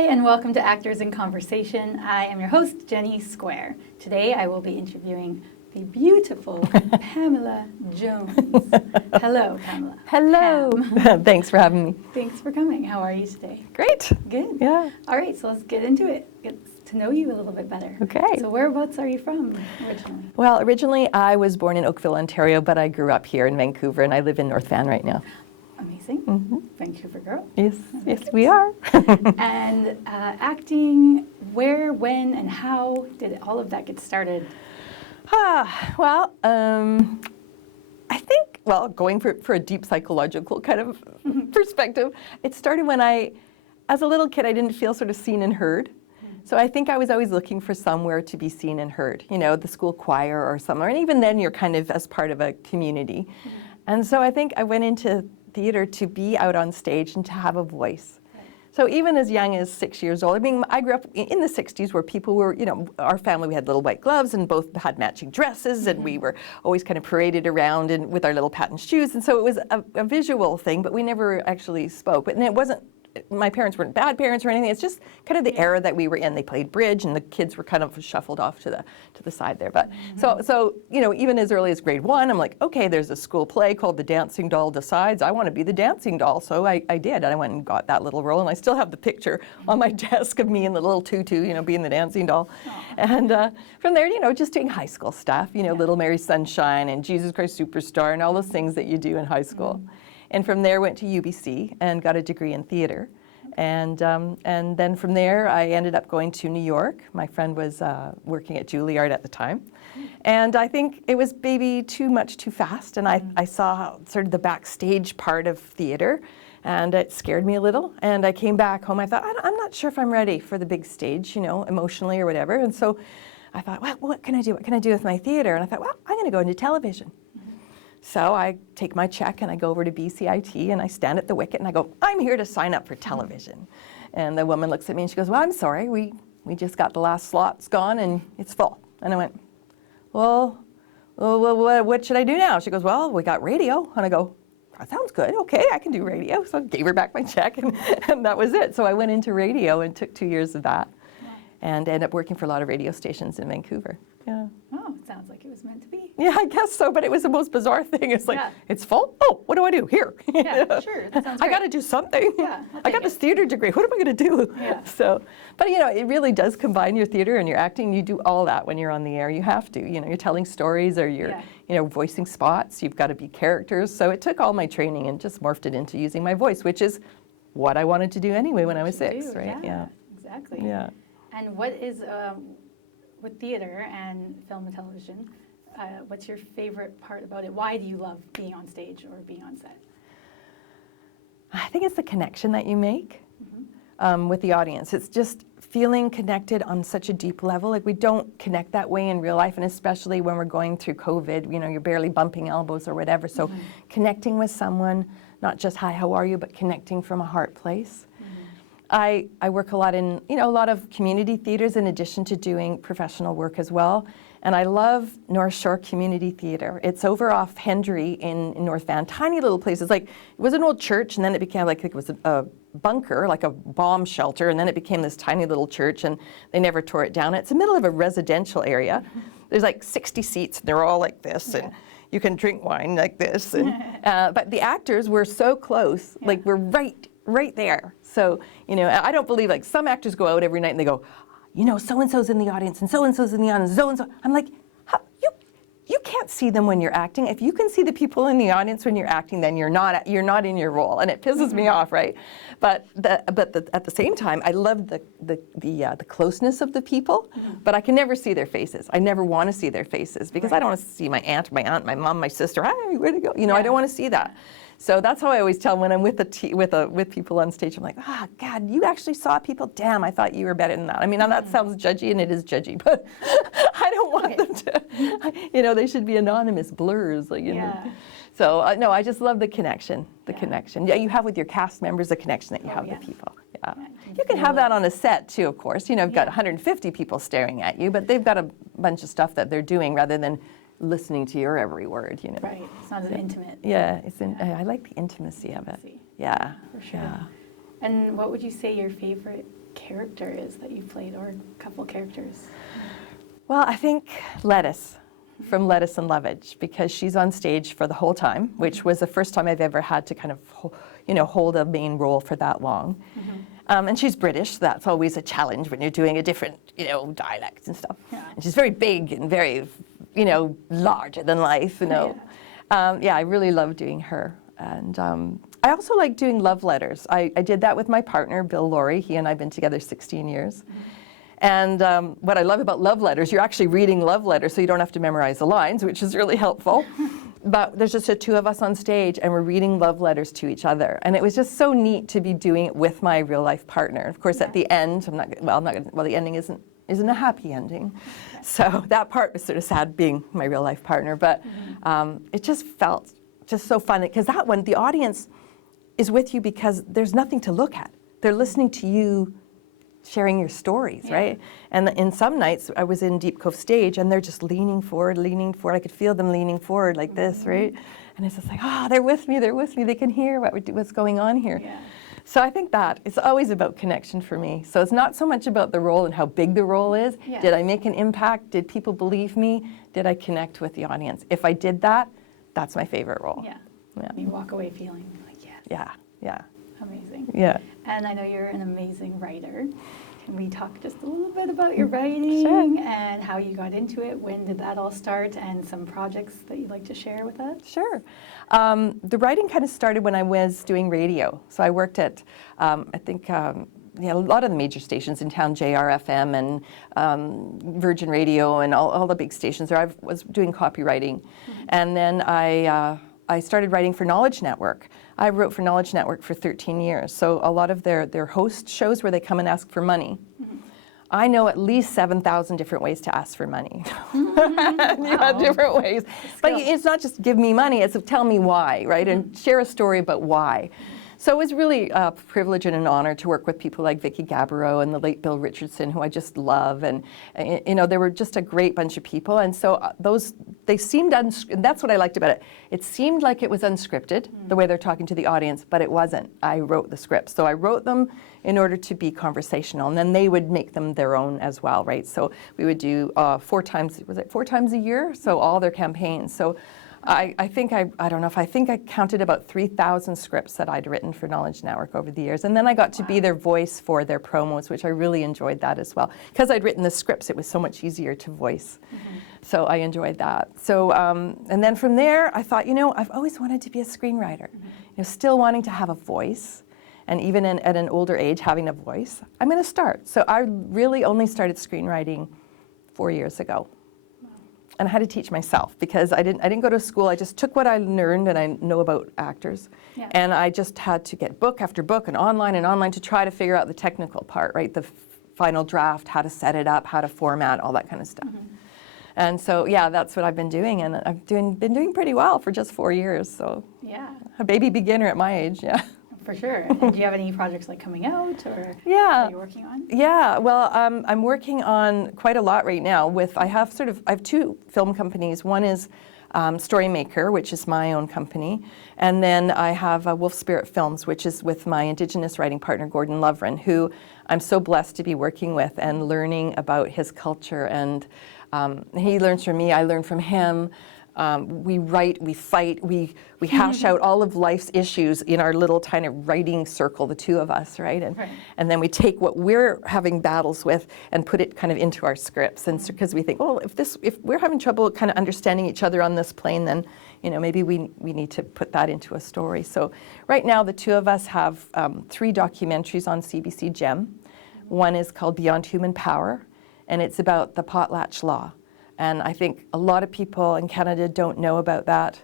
Hi, and welcome to Actors in Conversation. I am your host, Jenni Squair. Today I will be interviewing the beautiful Pamela Jones. Hello, Pamela. Hello. Pam. Thanks for having me. Thanks for coming. How are you today? Great. Good. Yeah. All right, so let's get into it. Get to know you a little bit better. Okay. So whereabouts are you from originally? Well, originally I was born in Oakville, Ontario, but I grew up here in Vancouver, and I live in North Van right now. Amazing. Mm-hmm. Vancouver girl. Yes, yes, we are. And acting, where, when, and how did all of that get started? Well, I think, going for a deep psychological kind of perspective, it started when as a little kid, I didn't feel sort of seen and heard. So I think I was always looking for somewhere to be seen and heard, the school choir or somewhere. And even then, you're kind of as part of a community. And so I think I went into theater to be out on stage and to have a voice. So even as young as 6 years old, I grew up in the 60s where people were, our family, we had little white gloves and both had matching dresses, and we were always kind of paraded around with our little patent shoes. And so it was a visual thing, but we never actually spoke. And it wasn't, my parents weren't bad parents or anything. It's just kind of the era that we were in. They played bridge, and the kids were kind of shuffled off to the side there. But so even as early as grade 1, I'm like, okay, there's a school play called The Dancing Doll Decides. I want to be the dancing doll. So I did, and I went and got that little role, and I still have the picture on my desk of me in the little tutu, being the dancing doll. And from there, just doing high school stuff, Little Mary Sunshine and Jesus Christ Superstar and all those things that you do in high school. And from there, went to UBC and got a degree in theater. And then from there, I ended up going to New York. My friend was working at Juilliard at the time. And I think it was maybe too much too fast. And I saw sort of the backstage part of theater, and it scared me a little. And I came back home. I thought, I'm not sure if I'm ready for the big stage, emotionally or whatever. And so I thought, well, what can I do? What can I do with my theater? And I thought, well, I'm going to go into television. So I take my check and I go over to BCIT and I stand at the wicket and I go, I'm here to sign up for television. And the woman looks at me and she goes, well, I'm sorry, we just got the last slots gone and it's full. And I went, well, what should I do now? She goes, well, we got radio. And I go, that sounds good. Okay, I can do radio. So I gave her back my check and that was it. So I went into radio and took 2 years of that and ended up working for a lot of radio stations in Vancouver. Yeah. Oh, it sounds like it was meant to be. Yeah, I guess so, but it was the most bizarre thing. It's like, It's full? Oh, what do I do? Here. Yeah, sure, that sounds great. I got to do something. Yeah, I got this theater degree. What am I going to do? Yeah. So, but it really does combine your theater and your acting. You do all that when you're on the air. You have to. You're telling stories or you're, voicing spots. You've got to be characters. So it took all my training and just morphed it into using my voice, which is what I wanted to do anyway when I was 6, right? Yeah, exactly. Yeah. And what is, with theater and film and television, what's your favorite part about it? Why do you love being on stage or being on set? I think it's the connection that you make with the audience. It's just feeling connected on such a deep level. Like we don't connect that way in real life, and especially when we're going through COVID, you're barely bumping elbows or whatever. So connecting with someone, not just hi, how are you, but connecting from a heart place. I work a lot in, a lot of community theaters in addition to doing professional work as well. And I love North Shore Community Theater. It's over off Hendry in North Van, tiny little places. Like, it was an old church, and then it became like it was a bunker, like a bomb shelter, and then it became this tiny little church, and they never tore it down. It's the middle of a residential area. There's like 60 seats, and they're all like this, and you can drink wine like this. And, but the actors were so close, like we're right there. So, I don't believe, like, some actors go out every night and they go, so-and-so's in the audience and so-and-so's in the audience, so-and-so. I'm like, you can't see them when you're acting. If you can see the people in the audience when you're acting, then you're not in your role. And it pisses me off, right? But at the same time, I love the closeness of the people, but I can never see their faces. I never want to see their faces because I don't want to see my aunt, my mom, my sister, hi, where'd it go? I don't want to see that. So that's how I always tell when I'm with people on stage. I'm like, God, you actually saw people? Damn, I thought you were better than that. I mean, that sounds judgy, and it is judgy, but I don't want them to. They should be anonymous blurs, So no, I just love the connection. Connection. Yeah, you have with your cast members the connection that you have with people. Yeah. You can have that on a set too, of course. You've got 150 people staring at you, but they've got a bunch of stuff that they're doing rather than listening to your every word, Right, it's not as intimate. Yeah, I like the intimacy of it. Yeah. For sure. Yeah. And what would you say your favorite character is that you played, or a couple characters? Well, I think Lettuce from Lettuce and Lovage, because she's on stage for the whole time, which was the first time I've ever had to kind of, hold a main role for that long. And she's British, so that's always a challenge when you're doing a different, dialect and stuff. Yeah. And she's very big and very, larger than life, I really love doing her. And I also like doing love letters. I did that with my partner, Bill Laurie. He and I have been together 16 years. And what I love about love letters, you're actually reading love letters, so you don't have to memorize the lines, which is really helpful. But there's just the two of us on stage, and we're reading love letters to each other. And it was just so neat to be doing it with my real life partner. Of course, at the end, the ending isn't a happy ending. So that part was sort of sad, being my real life partner. But it just felt just so fun, because that one, the audience is with you because there's nothing to look at. They're listening to you sharing your stories, right? And in some nights, I was in Deep Cove stage, and they're just leaning forward. I could feel them leaning forward like this, right? And it's just like, they're with me, they can hear what's going on here. Yeah. So I think that it's always about connection for me. So it's not so much about the role and how big the role is. Yeah. Did I make an impact? Did people believe me? Did I connect with the audience? If I did that, that's my favorite role. Yeah. Yeah. You walk away feeling like, yes. Yeah. Amazing. Yeah. And I know you're an amazing writer. Can we talk just a little bit about your writing and how you got into it? When did that all start, and some projects that you'd like to share with us? Sure. The writing kind of started when I was doing radio. So I worked at, a lot of the major stations in town, JRFM and Virgin Radio and all the big stations there. I was doing copywriting. And then I started writing for Knowledge Network. I wrote for Knowledge Network for 13 years. So a lot of their host shows where they come and ask for money. I know at least 7,000 different ways to ask for money. You have different ways. But it's not just give me money, it's tell me why, right? And share a story about why. So it was really a privilege and an honor to work with people like Vicki Gaboreau and the late Bill Richardson, who I just love. And they were just a great bunch of people. And so they seemed, and that's what I liked about it. It seemed like it was unscripted, the way they're talking to the audience, but it wasn't. I wrote the scripts. So I wrote them in order to be conversational, and then they would make them their own as well, right? So we would do 4 times a year? So all their campaigns. So I think I counted about 3,000 scripts that I'd written for Knowledge Network over the years. And then I got to be their voice for their promos, which I really enjoyed that as well. Because I'd written the scripts, it was so much easier to voice. So I enjoyed that. So, and then from there, I thought, I've always wanted to be a screenwriter. Still wanting to have a voice. And even at an older age, having a voice, I'm going to start. So I really only started screenwriting 4 years ago. And I had to teach myself, because I didn't go to school. I just took what I learned and I know about actors. Yeah. And I just had to get book after book and online to try to figure out the technical part, right? The final draft, how to set it up, how to format, all that kind of stuff. And so, that's what I've been doing. And I've been doing pretty well for just 4 years. So a baby beginner at my age, For sure. And do you have any projects coming out, or that you're working on? Yeah, well, I'm working on quite a lot right now. I have 2 film companies. One is Storymaker, which is my own company, and then I have Wolf Spirit Films, which is with my Indigenous writing partner Gordon Lovren, who I'm so blessed to be working with and learning about his culture. And he learns from me, I learn from him. We write, we fight, we hash out all of life's issues in our little kind of writing circle, the two of us, right? And then we take what we're having battles with and put it kind of into our scripts. And because we think, if we're having trouble kind of understanding each other on this plane, then maybe we need to put that into a story. So right now, the two of us have 3 documentaries on CBC Gem. One is called Beyond Human Power, and it's about the potlatch law. And I think a lot of people in Canada don't know about that,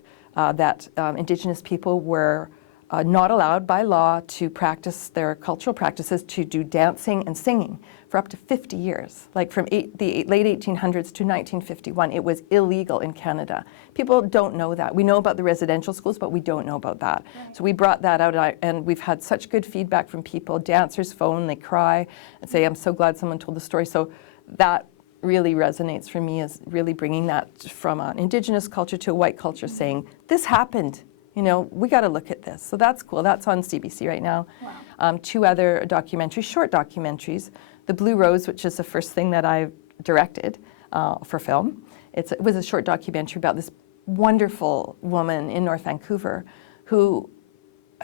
Indigenous people were not allowed by law to practice their cultural practices, to do dancing and singing for up to 50 years. Like from the late 1800s to 1951, it was illegal in Canada. People don't know that. We know about the residential schools, but we don't know about that. Right. So we brought that out, and we've had such good feedback from people. Dancers phone, they cry and say, I'm so glad someone told the story. So that really resonates for me, as really bringing that from an Indigenous culture to a white culture, saying, this happened You know, we got to look at this. So that's cool. That's on CBC right now. Wow. 2 other documentaries, short documentaries. The Blue Rose, which is the first thing that I directed for film. It was a short documentary about this wonderful woman in North Vancouver who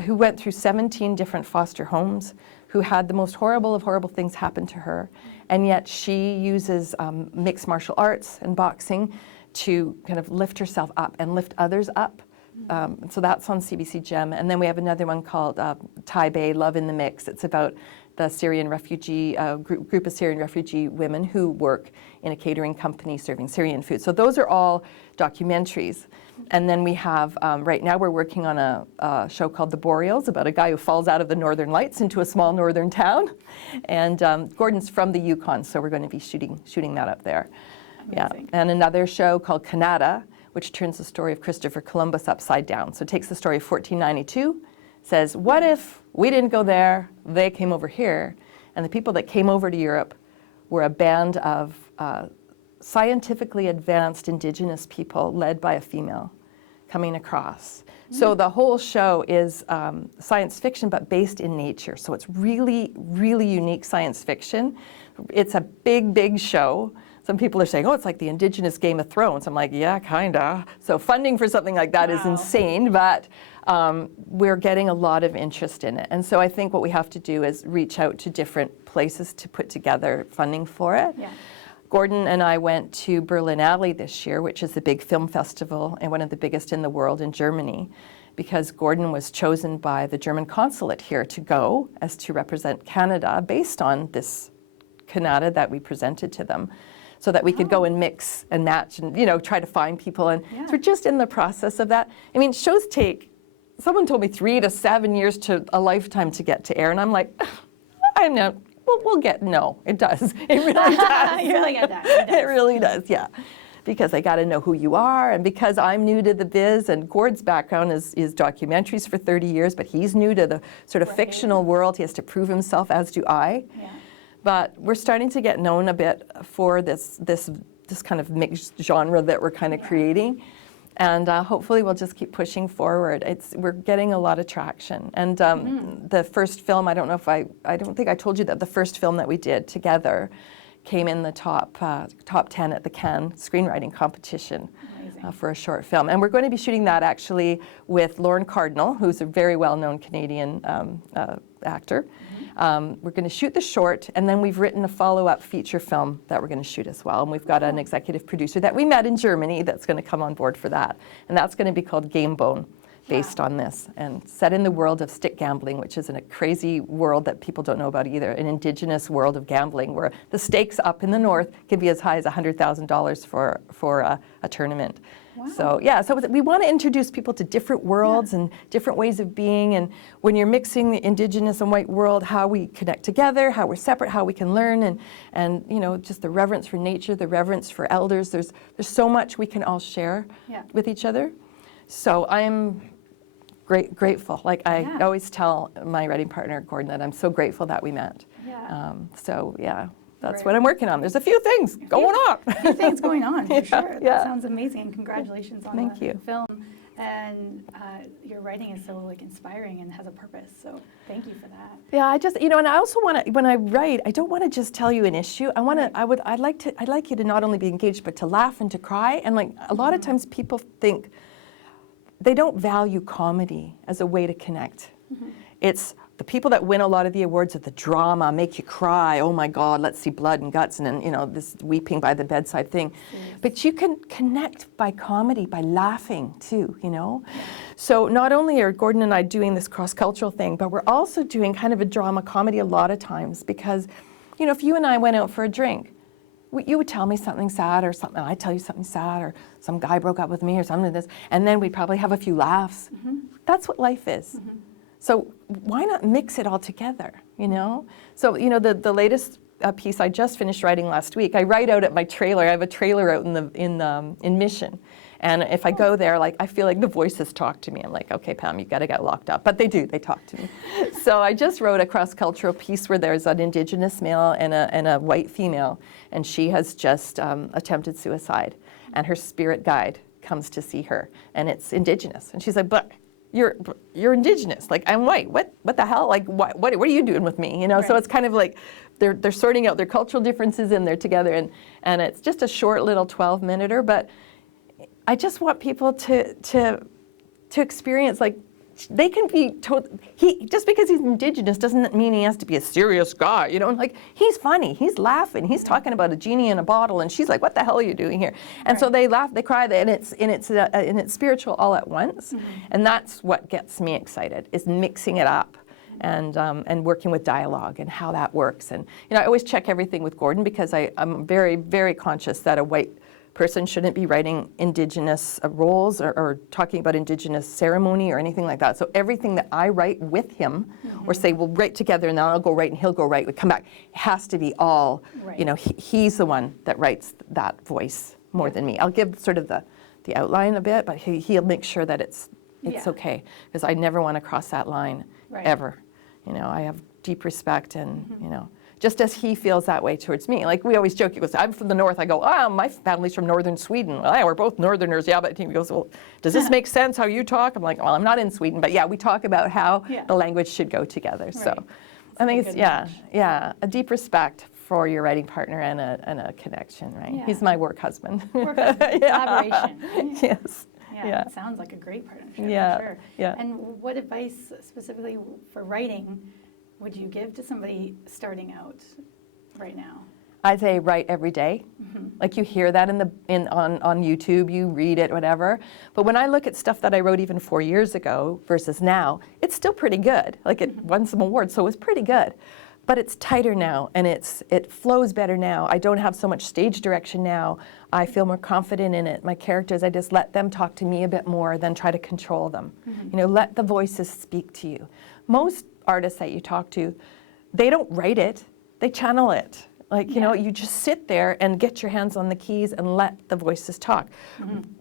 went through 17 different foster homes, who had the most horrible of horrible things happen to her. And yet she uses mixed martial arts and boxing to kind of lift herself up and lift others up. So that's on CBC Gem. And then we have another one called Thai Bay, Love in the Mix. It's about the Syrian refugee, group of Syrian refugee women who work in a catering company serving Syrian food. So those are all documentaries. And then we have, right now we're working on a show called The Boreals about a guy who falls out of the Northern Lights into a small northern town. And Gordon's from the Yukon, so we're going to be shooting that up there. Amazing. Yeah. And another show called Canada, which turns the story of Christopher Columbus upside down. So it takes the story of 1492, says, what if we didn't go there, they came over here, and the people that came over to Europe were a band of scientifically advanced indigenous people led by a female coming across. So the whole show is science fiction, but based in nature. So it's really, really unique science fiction. It's a big, big show. Some people are saying, oh, it's like the indigenous Game of Thrones. I'm like, yeah, kinda. So funding for something like that is insane, but we're getting a lot of interest in it. And so I think what we have to do is reach out to different places to put together funding for it. Yeah. Gordon and I went to Berlinale this year, which is the big film festival and one of the biggest in the world in Germany, because Gordon was chosen by the German consulate here to go as to represent Canada based on this Canada that we presented to them, so that we could go and mix and match and, you know, try to find people. And so we're just in the process of that. I mean, shows take, someone told me 3 to 7 years to a lifetime to get to air. And I'm like, I'm not, we'll get, no, it does. It really does. You're like, It really does, yeah. Because I got to know who you are, and because I'm new to the biz, and Gord's background is documentaries for 30 years, but he's new to the sort of fictional world. He has to prove himself, as do I. Yeah. But we're starting to get known a bit for this kind of mixed genre that we're kind of creating. And hopefully we'll just keep pushing forward. We're getting a lot of traction. And the first film, I don't think I told you that the first film that we did together came in the top 10 at the Cannes screenwriting competition for a short film. And we're going to be shooting that actually with Lauren Cardinal, who's a very well-known Canadian actor. We're going to shoot the short, and then we've written a follow-up feature film that we're going to shoot as well. And we've got an executive producer that we met in Germany that's going to come on board for that. And that's going to be called Game Bone, based on this, and set in the world of stick gambling, which is in a crazy world that people don't know about either, an indigenous world of gambling where the stakes up in the north can be as high as $100,000 for a tournament. Wow. So yeah, so we want to introduce people to different worlds and different ways of being, and when you're mixing the indigenous and white world, how we connect together, how we're separate, how we can learn, and you know, just the reverence for nature, the reverence for elders. There's so much we can all share with each other. So I'm grateful. Like I always tell my writing partner, Gordon, that I'm so grateful that we met. Yeah. So yeah, that's what I'm working on. There's a few things going on. A few things going on, for sure. Yeah. That sounds amazing. And congratulations on Thank the you. film. And your writing is so like inspiring and has a purpose. So thank you for that. Yeah, I just, you know, and I also want to, when I write, I don't want to just tell you an issue. I'd like you to not only be engaged, but to laugh and to cry. And like a lot of times people think they don't value comedy as a way to connect. It's the people that win a lot of the awards of the drama, make you cry, oh my God, let's see blood and guts, and then, you know, this weeping by the bedside thing. But you can connect by comedy, by laughing too, you know? So not only are Gordon and I doing this cross-cultural thing, but we're also doing kind of a drama comedy a lot of times, because, you know, if you and I went out for a drink, you would tell me something sad or something, I'd tell you something sad, or some guy broke up with me or something like this, and then we'd probably have a few laughs. That's what life is. So why not mix it all together, you know? So, you know, the latest piece I just finished writing last week, I write out at my trailer. I have a trailer out in Mission. And if I go there, like, I feel like the voices talk to me. I'm like, okay, Pam, you gotta get locked up. But they do, they talk to me. So I just wrote a cross-cultural piece where there's an indigenous male and a white female, and she has just attempted suicide. And her spirit guide comes to see her, and it's indigenous. And she's like, but you're Indigenous. Like, I'm white. What the hell? Like, what are you doing with me? You know. Right. So it's kind of like they're sorting out their cultural differences and they're together, and it's just a short little 12-minuter. But I just want people to experience, like, they can be just because he's Indigenous doesn't mean he has to be a serious guy, you know. And like, he's funny, he's laughing, he's talking about a genie in a bottle, and she's like, "What the hell are you doing here?" And so they laugh, they cry, and it's spiritual all at once, and that's what gets me excited, is mixing it up. And working with dialogue and how that works. And you know, I always check everything with Gordon, because I'm very, very conscious that a white person shouldn't be writing Indigenous roles or talking about Indigenous ceremony or anything like that. So everything that I write with him, or say we'll write together and then I'll go write and he'll go write, we come back, it has to be all, you know, he's the one that writes that voice more than me. I'll give sort of the outline a bit, but he'll make sure that it's okay, because I never want to cross that line ever. You know, I have deep respect, and you know, just as he feels that way towards me. Like, we always joke, he goes, "I'm from the north." I go, my family's from northern Sweden. Well, yeah, we're both northerners, yeah, but he goes, "Well, does this make sense how you talk?" I'm like, "Well, I'm not in Sweden, but yeah, we talk about how the language should go together." Right. So I think it's, a deep respect for your writing partner and a connection, right? Yeah. He's my work husband. Collaboration. Right? Yes. Yeah, it sounds like a great partnership, for sure. Yeah. And what advice specifically for writing would you give to somebody starting out right now? I'd say write every day. Like, you hear that on YouTube, you read it, whatever. But when I look at stuff that I wrote even 4 years ago versus now, it's still pretty good. Like, it won some awards, so it was pretty good. But it's tighter now, and it flows better now. I don't have so much stage direction now. I feel more confident in it. My characters, I just let them talk to me a bit more than try to control them. You know, let the voices speak to you. Most artists that you talk to, they don't write it, they channel it. Like, you know, you just sit there and get your hands on the keys and let the voices talk.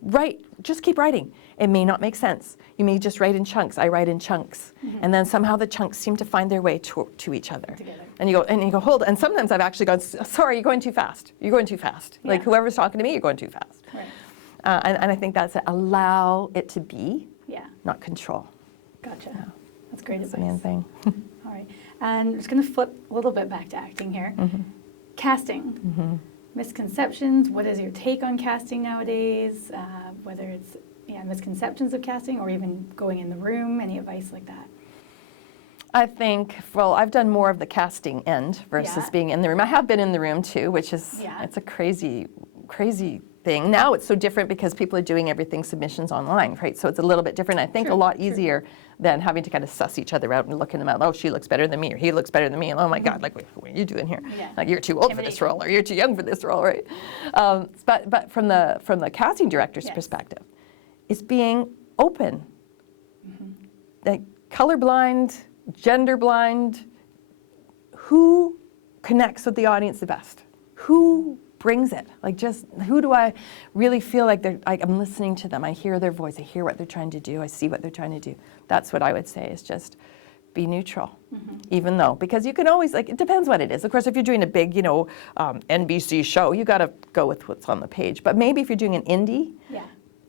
Write, just keep writing. It may not make sense. You may just write in chunks. I write in chunks. And then somehow the chunks seem to find their way to each other. Together. And you go, hold. And sometimes I've actually gone, "Sorry, you're going too fast. You're going too fast." Like, whoever's talking to me, you're going too fast. Right. And I think that's it. Allow it to be, not control. Gotcha. Yeah. That's great advice. That's the main thing. All right. And I'm just going to flip a little bit back to acting here. Casting. Misconceptions. What is your take on casting nowadays? Whether it's misconceptions of casting or even going in the room, any advice like that? I think, well, I've done more of the casting end versus being in the room. I have been in the room too, which is, it's a crazy, crazy thing. Now it's so different because people are doing everything submissions online, right? So it's a little bit different. I think a lot easier than having to kind of suss each other out and look in them out. "Oh, she looks better than me," or "He looks better than me." And, "Oh my God, like, what are you doing here? Like, you're too old for this role," or "You're too young for this role," right? But from the casting director's perspective, it's being open, like, colorblind, gender blind. Who connects with the audience the best? Who brings it? Like, just who do I really feel like I'm listening to them? I hear their voice. I hear what they're trying to do. I see what they're trying to do. That's what I would say, is just be neutral, even though, because you can always, like, it depends what it is. Of course, if you're doing a big, you know, NBC show, you got to go with what's on the page. But maybe if you're doing an indie,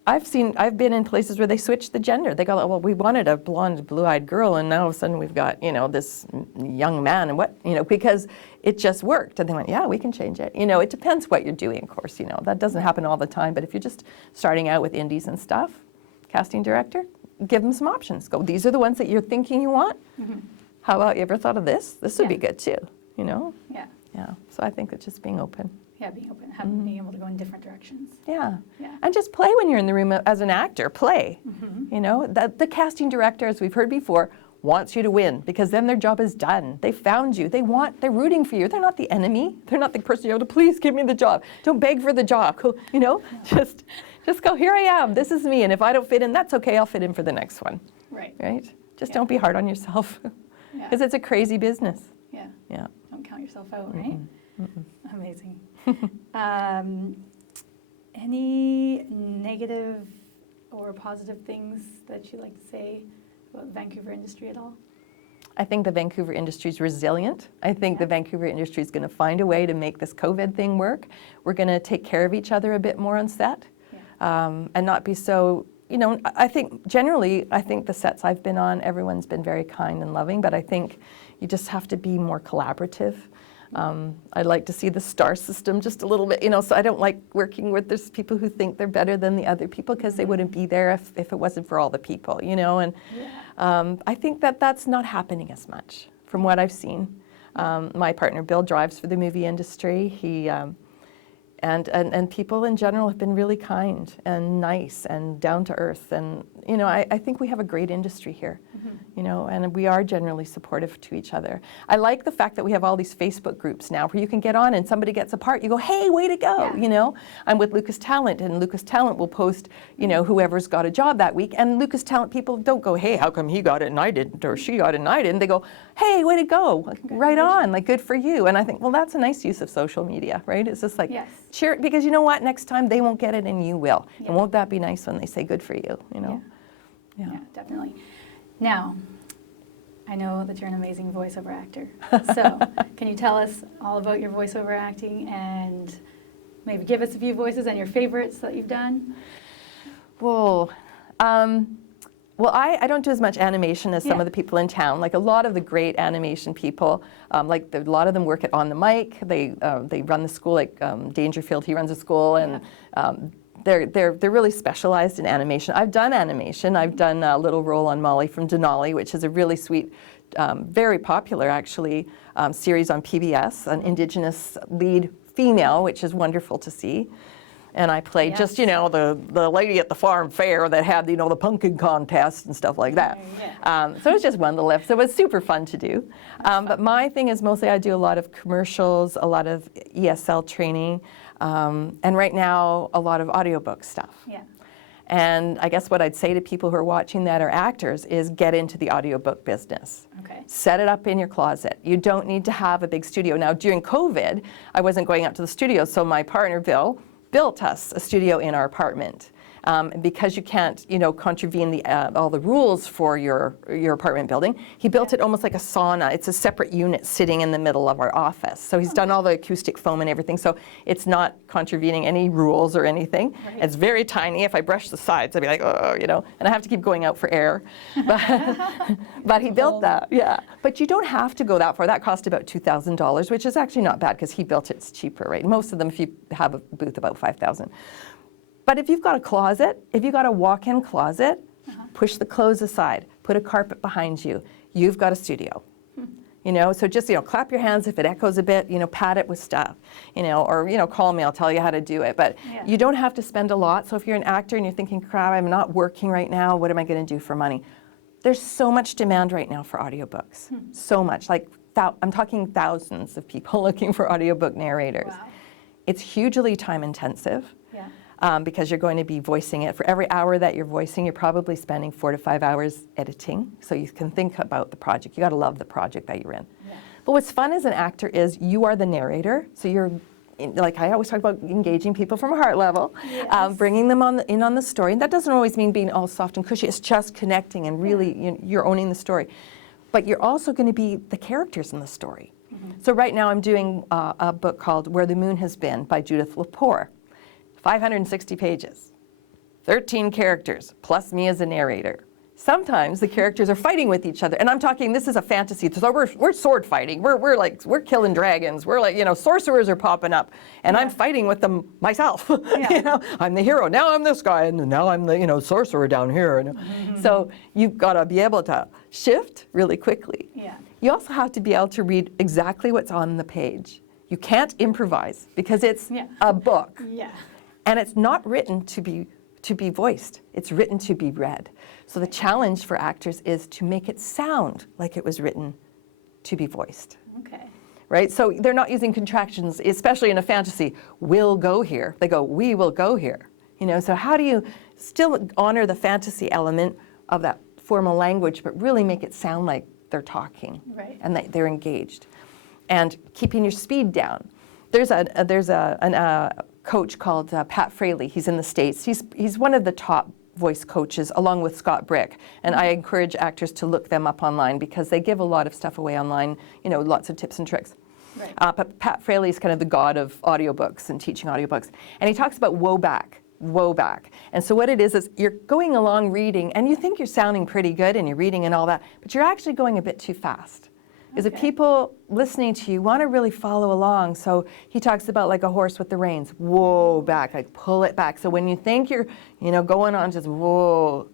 I've been in places where they switched the gender. They go, "Well, we wanted a blonde, blue-eyed girl, and now all of a sudden we've got, you know, this young man," and what, you know, because it just worked. And they went, "Yeah, we can change it." You know, it depends what you're doing, of course. You know, that doesn't happen all the time. But if you're just starting out with indies and stuff, casting director, give them some options. Go, "These are the ones that you're thinking you want. How about, you ever thought of this? This would be good too." You know. Yeah. So I think it's just being open. Yeah, being open, being able to go in different directions. Yeah. And just play when you're in the room as an actor. Play. You know, the casting director, as we've heard before, wants you to win, because then their job is done. They found you. They're rooting for you. They're not the enemy. They're not the person you have to, "Please give me the job." Don't beg for the job. You know, just go, "Here I am. This is me. And if I don't fit in, that's okay. I'll fit in for the next one." Right? Just don't be hard on yourself, because it's a crazy business. Yeah. Don't count yourself out, right? Amazing. Any negative or positive things that you'd like to say about the Vancouver industry at all? I think the Vancouver industry is resilient. I think the Vancouver industry is going to find a way to make this COVID thing work. We're going to take care of each other a bit more on set, and not be so, I think generally, I think the sets I've been on, everyone's been very kind and loving, but I think you just have to be more collaborative. I'd like to see the star system just a little bit, so I don't like working with there's people who think they're better than the other people because they wouldn't be there if it wasn't for all the people, and I think that's not happening as much from what I've seen. My partner Bill drives for the movie industry. He and people in general have been really kind and nice and down to earth, and I think we have a great industry here, and we are generally supportive to each other. I like the fact that we have all these Facebook groups now where you can get on and somebody gets a part, you go, hey, way to go, I'm with Lucas Talent, and Lucas Talent will post, whoever's got a job that week, and Lucas Talent people don't go, hey, how come he got it and I didn't, or she got it and I didn't? They go, hey, way to go, right on, like good for you. And I think, well, that's a nice use of social media, right? It's just like, yes. Cheer, because you know what, next time they won't get it and you will. Yeah. And won't that be nice when they say good for you, Yeah, definitely. Now, I know that you're an amazing voiceover actor. So, can you tell us all about your voiceover acting and maybe give us a few voices and your favorites that you've done? Well, I don't do as much animation as some of the people in town. Like a lot of the great animation people, a lot of them work On the Mic. They run the school, like Dangerfield. He runs a school, and they're really specialized in animation. I've done animation. I've done a little role on Molly from Denali, which is a really sweet, very popular actually series on PBS, an Indigenous lead female, which is wonderful to see. And I played just, the lady at the farm fair that had, the pumpkin contest and stuff like that. So it was just one of the lifts. It was super fun to do. But my thing is mostly I do a lot of commercials, a lot of ESL training, and right now a lot of audiobook stuff. Yeah. And I guess what I'd say to people who are watching that are actors is get into the audiobook business. Okay. Set it up in your closet. You don't need to have a big studio. Now, during COVID, I wasn't going up to the studio, so my partner, Bill, built us a studio in our apartment. Because you can't, contravene all the rules for your apartment building, he built it almost like a sauna. It's a separate unit sitting in the middle of our office. So he's done all the acoustic foam and everything, so it's not contravening any rules or anything. Right. It's very tiny. If I brush the sides, I'd be like, oh, and I have to keep going out for air. But he built that, yeah. But you don't have to go that far. That cost about $2,000, which is actually not bad because he built it. It's cheaper, right? Most of them, if you have a booth, about $5,000. But if you've got a closet, if you've got a walk-in closet, push the clothes aside, put a carpet behind you, you've got a studio. So just, clap your hands if it echoes a bit, pad it with stuff, or, call me, I'll tell you how to do it. But you don't have to spend a lot. So if you're an actor and you're thinking, crap, I'm not working right now, what am I going to do for money? There's so much demand right now for audiobooks, so much. Like, I'm talking thousands of people looking for audiobook narrators. Wow. It's hugely time intensive. Yeah. Because you're going to be voicing it. For every hour that you're voicing, you're probably spending 4 to 5 hours editing. So you can think about the project. You got to love the project that you're in. Yeah. But what's fun as an actor is you are the narrator. So you're, like I always talk about engaging people from a heart level, bringing them in on the story. And that doesn't always mean being all soft and cushy. It's just connecting and really you're owning the story. But you're also going to be the characters in the story. So right now I'm doing a book called Where the Moon Has Been by Judith Lepore. 560 pages, 13 characters, plus me as a narrator. Sometimes the characters are fighting with each other, and I'm talking, this is a fantasy, so we're sword fighting, we're killing dragons, we're like, sorcerers are popping up, and I'm fighting with them myself. I'm the hero, now I'm this guy, and now I'm the, sorcerer down here. So you've got to be able to shift really quickly. Yeah. You also have to be able to read exactly what's on the page. You can't improvise, because it's a book. Yeah. And it's not written to be voiced. It's written to be read. So the challenge for actors is to make it sound like it was written to be voiced. Okay. Right? So they're not using contractions, especially in a fantasy. We'll go here. They go, we will go here. So how do you still honor the fantasy element of that formal language, but really make it sound like they're talking, right, and that they're engaged, and keeping your speed down. There's a coach called Pat Fraley. He's in the States. He's one of the top voice coaches, along with Scott Brick. And I encourage actors to look them up online because they give a lot of stuff away online, lots of tips and tricks. Right. But Pat Fraley is kind of the god of audiobooks and teaching audiobooks. And he talks about Woback. whoa back. And so what it is you're going along reading, and you think you're sounding pretty good and you're reading and all that, but you're actually going a bit too fast. Is that people listening to you want to really follow along. So he talks about like a horse with the reins, whoa back, like pull it back. So when you think you're, going on, just whoa.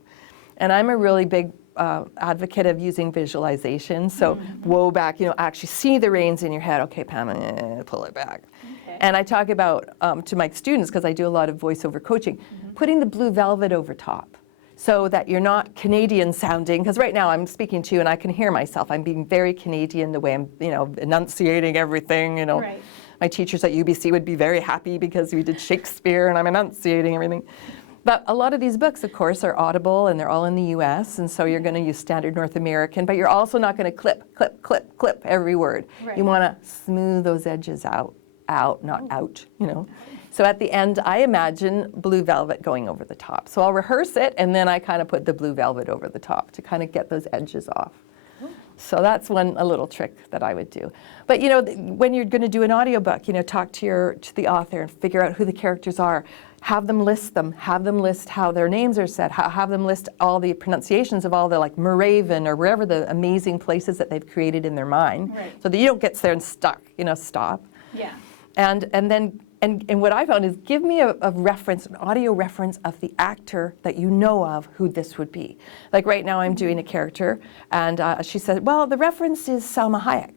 And I'm a really big advocate of using visualization. So whoa back, actually see the reins in your head. Okay, Pam, pull it back. Okay. And I talk about to my students, because I do a lot of voiceover coaching, putting the blue velvet over top, so that you're not Canadian sounding, because right now I'm speaking to you and I can hear myself. I'm being very Canadian the way I'm, enunciating everything, Right. My teachers at UBC would be very happy because we did Shakespeare and I'm enunciating everything. But a lot of these books, of course, are audible and they're all in the US, and so you're going to use standard North American, but you're also not going to clip every word. Right. You want to smooth those edges out, not out, So at the end, I imagine blue velvet going over the top. So I'll rehearse it, and then I kind of put the blue velvet over the top to kind of get those edges off. So that's a little trick that I would do. But when you're going to do an audiobook, talk to the author and figure out who the characters are. Have them list how their names are said. Have them list all the pronunciations of all the like Moravian or wherever the amazing places that they've created in their mind, right. So that you don't get there and stuck. Stop. Yeah. And then what I found is give me a reference, an audio reference of the actor that you know of who this would be. Like right now I'm doing a character, and she said, well, the reference is Salma Hayek.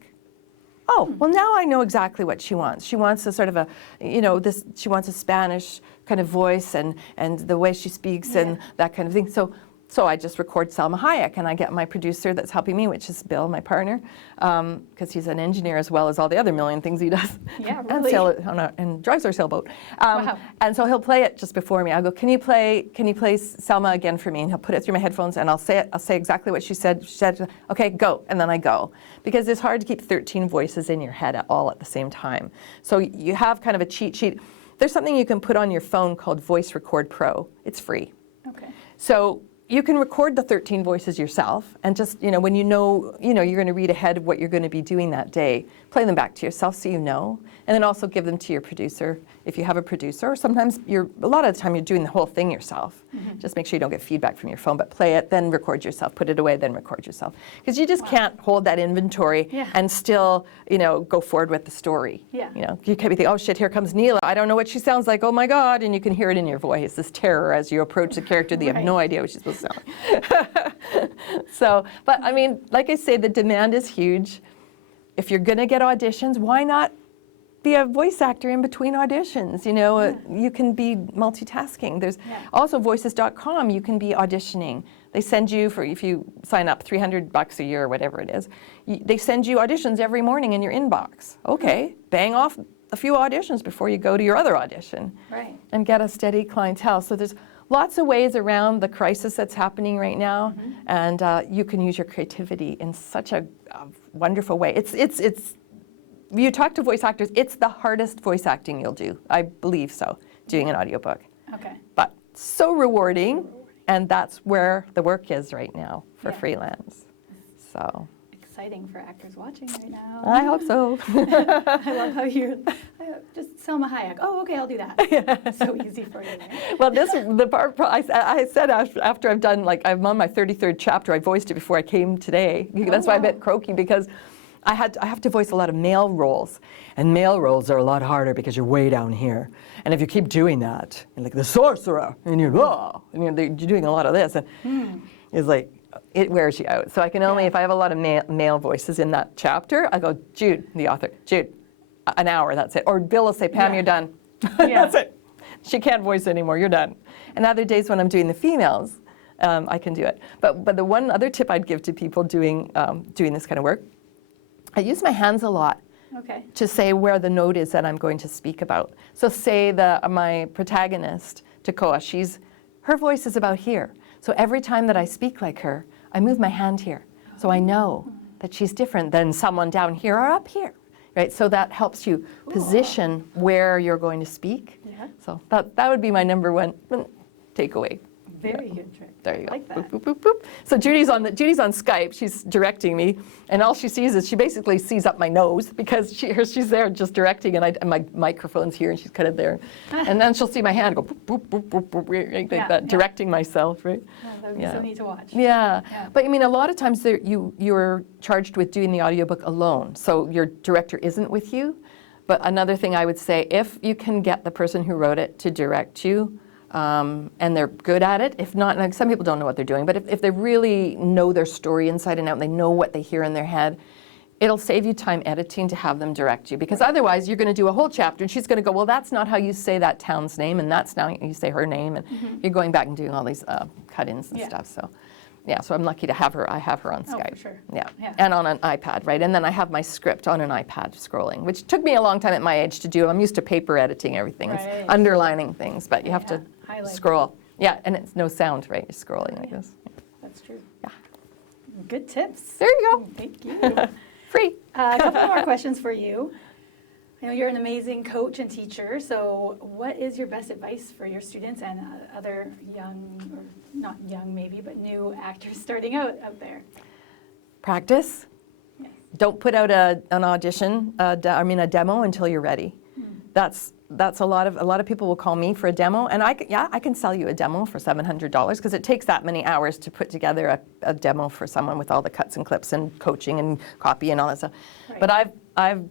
Oh, well now I know exactly what she wants. She wants a sort of she wants a Spanish kind of voice and the way she speaks and that kind of thing. So I just record Salma Hayek, and I get my producer that's helping me, which is Bill, my partner, because he's an engineer as well as all the other million things he does. Yeah, really. And drives our sailboat. Wow. And so he'll play it just before me. I'll go, can you play Selma again for me? And he'll put it through my headphones, and I'll say exactly what she said. She said, okay, go, and then I go. Because it's hard to keep 13 voices in your head all at the same time. So you have kind of a cheat sheet. There's something you can put on your phone called Voice Record Pro. It's free. Okay. So you can record the 13 voices yourself, and just, when you're going to read ahead of what you're going to be doing that day, play them back to yourself so you know, and then also give them to your producer if you have a producer, or sometimes a lot of the time you're doing the whole thing yourself. Just make sure you don't get feedback from your phone, but play it, then record yourself, put it away, then record yourself. Because you just can't hold that inventory and still, go forward with the story. Yeah. You can't be thinking, oh shit, here comes Neela. I don't know what she sounds like, oh my God, and you can hear it in your voice, this terror as you approach the character that you have no idea what she's supposed to sound like. So, but I mean, like I say, the demand is huge. If you're going to get auditions, why not be a voice actor in between auditions? You can be multitasking. There's also voices.com, you can be auditioning. They send you, if you sign up $300 a year or whatever it is, they send you auditions every morning in your inbox. Okay, bang off a few auditions before you go to your other audition. Right. And get a steady clientele. So there's lots of ways around the crisis that's happening right now, and you can use your creativity in such a wonderful way. It's you talk to voice actors, it's the hardest voice acting you'll do. I believe so, doing an audiobook. Okay. But so rewarding, and that's where the work is right now for freelance. So exciting for actors watching right now. I hope so. I love how you're just Salma Hayek. Oh, okay, I'll do that. So easy for you. Right? Well, the part I said after I've done, I'm on my 33rd chapter. I voiced it before I came today. That's why I'm a bit croaky, because I have to voice a lot of male roles, and male roles are a lot harder because you're way down here. And if you keep doing that, and like the sorcerer, and you're doing a lot of this, and it's like, it wears you out. So I can only, if I have a lot of male voices in that chapter, I go, Jude, the author, Jude, an hour, that's it. Or Bill will say, Pam, you're done. That's it. She can't voice anymore, you're done. And other days when I'm doing the females, I can do it. But the one other tip I'd give to people doing this kind of work, I use my hands a lot to say where the note is that I'm going to speak about. So say my protagonist, Takoa, her voice is about here. So every time that I speak like her, I move my hand here. So I know that she's different than someone down here or up here, right? So that helps you position where you're going to speak. Yeah. So that would be my number one takeaway. Very good trick. There you go. I like that. Boop, boop, boop, boop. So Judy's on Skype. She's directing me, and all she sees is she basically sees up my nose because she's there just directing, and my microphone's here, and she's kind of there, and then she'll see my hand go boop, boop, boop, boop, boop, like that, directing myself, right? That would be so neat to watch. Yeah. But I mean, a lot of times you're charged with doing the audiobook alone, so your director isn't with you. But another thing I would say, if you can get the person who wrote it to direct you, and they're good at it. If not, like some people don't know what they're doing, but if they really know their story inside and out and they know what they hear in their head, it'll save you time editing to have them direct you. Because otherwise you're going to do a whole chapter and she's going to go, well, that's not how you say that town's name, and that's not how you say her name, and you're going back and doing all these cut-ins and stuff. So yeah, so I'm lucky to have her. I have her on Skype. For sure. Yeah, and on an iPad, right? And then I have my script on an iPad scrolling, which took me a long time at my age to do. I'm used to paper editing everything, it's underlining things, but you have to scroll. Yeah, and it's no sound, right? You're scrolling like this. That's true. Yeah. Good tips. There you go. Thank you. Free. A couple more questions for you. I know you're an amazing coach and teacher, so what is your best advice for your students and other young, or not young maybe, but new actors starting out there? Practice. Yes. Don't put out an audition, a demo until you're ready. That's a lot of people will call me for a demo, and I can sell you a demo for $700 because it takes that many hours to put together a demo for someone with all the cuts and clips and coaching and copy and all that stuff. Right. But I've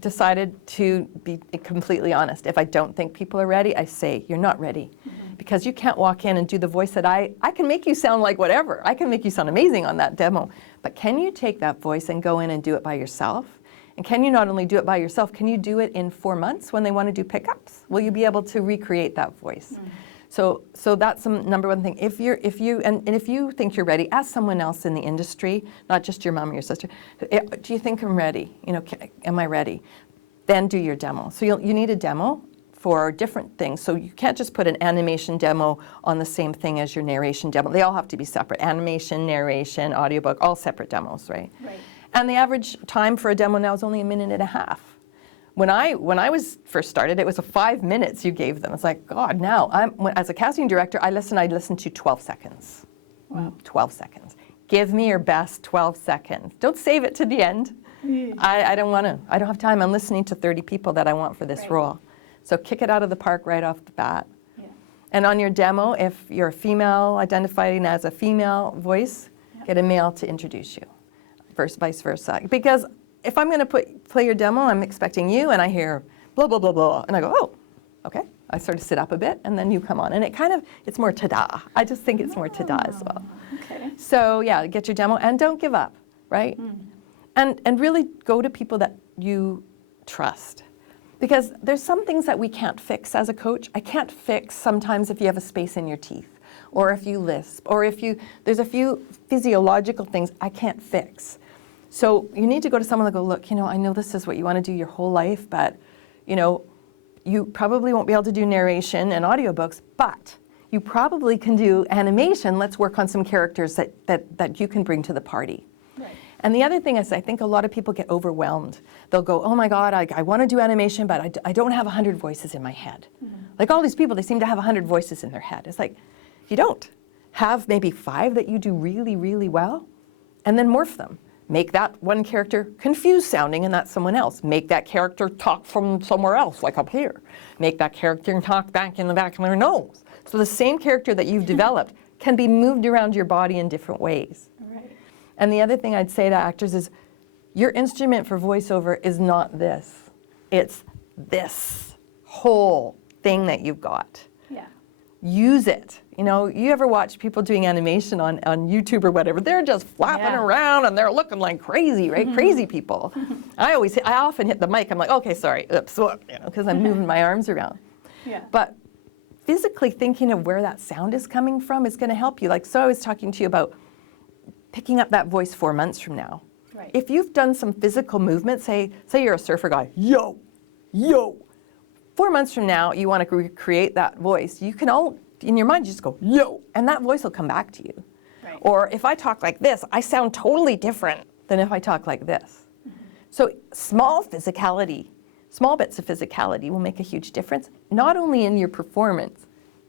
decided to be completely honest. If I don't think people are ready, I say, you're not ready. Because you can't walk in and do the voice that I can make you sound like whatever. I can make you sound amazing on that demo. But can you take that voice and go in and do it by yourself? And can you not only do it by yourself, can you do it in 4 months when they want to do pickups? Will you be able to recreate that voice? So that's the number one thing. If you think you're ready, ask someone else in the industry, not just your mom or your sister. Do you think I'm ready? Am I ready? Then do your demo. So you need a demo for different things. So you can't just put an animation demo on the same thing as your narration demo. They all have to be separate. Animation, narration, audiobook, all separate demos, right? Right. And the average time for a demo now is only 1.5 minutes. When I was first started, it was 5 minutes you gave them. It's like, God, now, as a casting director, I listen to 12 seconds. Wow. 12 seconds. Give me your best 12 seconds. Don't save it to the end. I don't want to. I don't have time. I'm listening to 30 people that I want for this role. So kick it out of the park right off the bat. Yeah. And on your demo, if you're a female, identifying as a female voice, get a male to introduce you. Vice versa. Because if I'm going to play your demo, I'm expecting you, and I hear blah, blah, blah, blah, and I go, oh, okay. I sort of sit up a bit, and then you come on. And it's more ta-da. I just think it's more ta-da as well. Okay. So yeah, get your demo, and don't give up, right? And really go to people that you trust. Because there's some things that we can't fix as a coach. I can't fix sometimes if you have a space in your teeth, or if you lisp, or there's a few physiological things I can't fix. So you need to go to someone and go, look, I know this is what you want to do your whole life, but, you probably won't be able to do narration and audiobooks, but you probably can do animation. Let's work on some characters that you can bring to the party. Right. And the other thing is, I think a lot of people get overwhelmed. They'll go, oh my God, I want to do animation, but I don't have 100 voices in my head. Like all these people, they seem to have 100 voices in their head. It's like, you don't. Have maybe 5 that you do really, really well, and then morph them. Make that one character confused sounding, and that's someone else. Make that character talk from somewhere else, like up here. Make that character talk back in the back of their nose. So the same character that you've developed can be moved around your body in different ways. Right. And the other thing I'd say to actors is, your instrument for voiceover is not this. It's this whole thing that you've got. Yeah. Use it. You ever watch people doing animation on YouTube or whatever? They're just flapping around and they're looking like crazy, right? Crazy people. I often hit the mic. I'm like, okay, sorry, oops, because I'm moving my arms around. Yeah. But physically thinking of where that sound is coming from is going to help you. So I was talking to you about picking up that voice 4 months from now. Right. If you've done some physical movement, say you're a surfer guy, yo, 4 months from now, you want to recreate that voice. You can in your mind, you just go, yo, and that voice will come back to you. Right. Or if I talk like this, I sound totally different than if I talk like this. So small bits of physicality will make a huge difference, not only in your performance,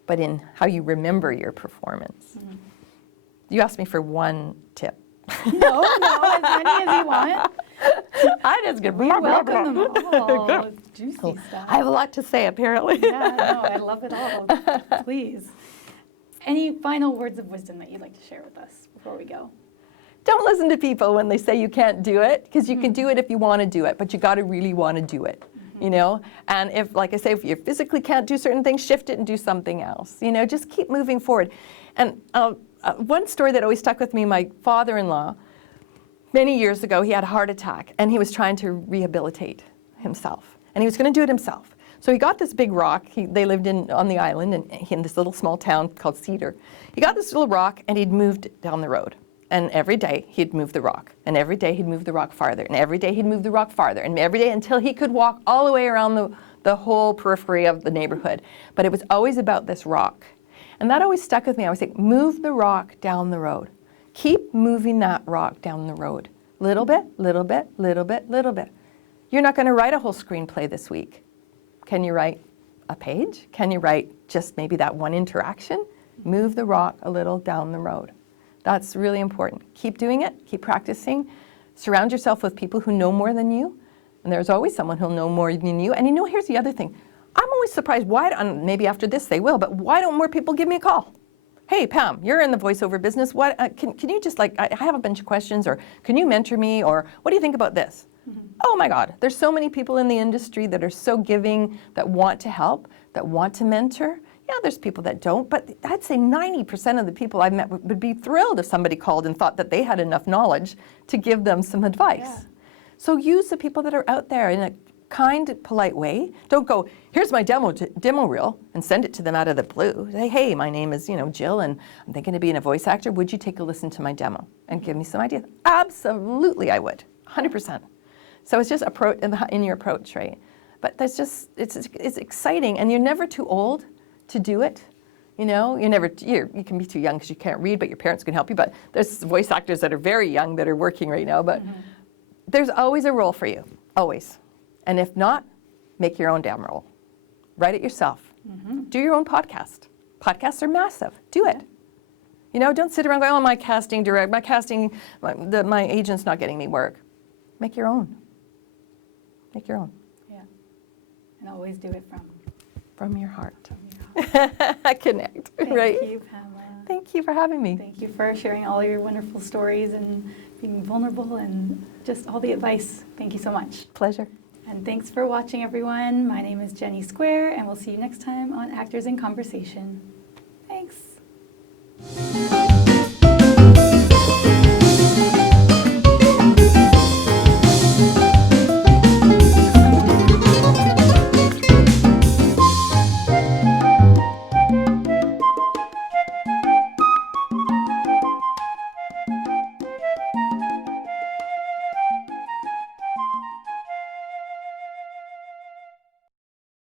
but in how you remember your performance. You asked me for one tip. No, as many as you want. I just get We welcome them all. Juicy stuff. I have a lot to say, apparently. Yeah, no, I love it all. Please. Any final words of wisdom that you'd like to share with us before we go? Don't listen to people when they say you can't do it, because you can do it if you want to do it, but you got to really want to do it, you know? And if, like I say, if you physically can't do certain things, shift it and do something else, you know? Just keep moving forward. And one story that always stuck with me, my father-in-law, many years ago, he had a heart attack, and he was trying to rehabilitate himself, and he was going to do it himself. So he got this big rock. They lived on the island in this little small town called Cedar. He got this little rock, and he'd moved it down the road. And every day he'd move the rock, and every day he'd move the rock farther, and every day he'd move the rock farther, and every day until he could walk all the way around the whole periphery of the neighborhood. But it was always about this rock. And that always stuck with me. I always think, move the rock down the road. Keep moving that rock down the road. Little bit, little bit, little bit, little bit. You're not going to write a whole screenplay this week. Can you write a page? Can you write just maybe that one interaction? Move the rock a little down the road. That's really important. Keep doing it. Keep practicing. Surround yourself with people who know more than you. And there's always someone who'll know more than you. And you know, here's the other thing. I'm always surprised why, and maybe after this they will, but why don't more people give me a call? Hey, Pam, you're in the voiceover business. What can you just, like, I have a bunch of questions, or can you mentor me, or what do you think about this? Oh my God, there's so many people in the industry that are so giving, that want to help, that want to mentor. Yeah, there's people that don't, but I'd say 90% of the people I've met would be thrilled if somebody called and thought that they had enough knowledge to give them some advice. Yeah. So use the people that are out there in a kind, polite way. Don't go, here's my demo reel, and send it to them out of the blue. Say, hey, my name is, Jill, and I'm thinking of being a voice actor. Would you take a listen to my demo and give me some ideas? Absolutely, I would, 100%. So it's just in your approach, right? But that's just, it's exciting, and you're never too old to do it. You can be too young because you can't read, but your parents can help you. But there's voice actors that are very young that are working right now. But there's always a role for you, always. And if not, make your own damn role. Write it yourself. Do your own podcast. Podcasts are massive. Do it. Don't sit around going, oh, my agent's not getting me work. Make your own. Make your own. Yeah. And always do it from your heart. Connect, Thank right? you, Pamela. Thank you for having me. Thank you for sharing all your wonderful stories and being vulnerable and just all the advice. Thank you so much. Pleasure. And thanks for watching, everyone. My name is Jenni Squair, and we'll see you next time on Actors in Conversation. Thanks.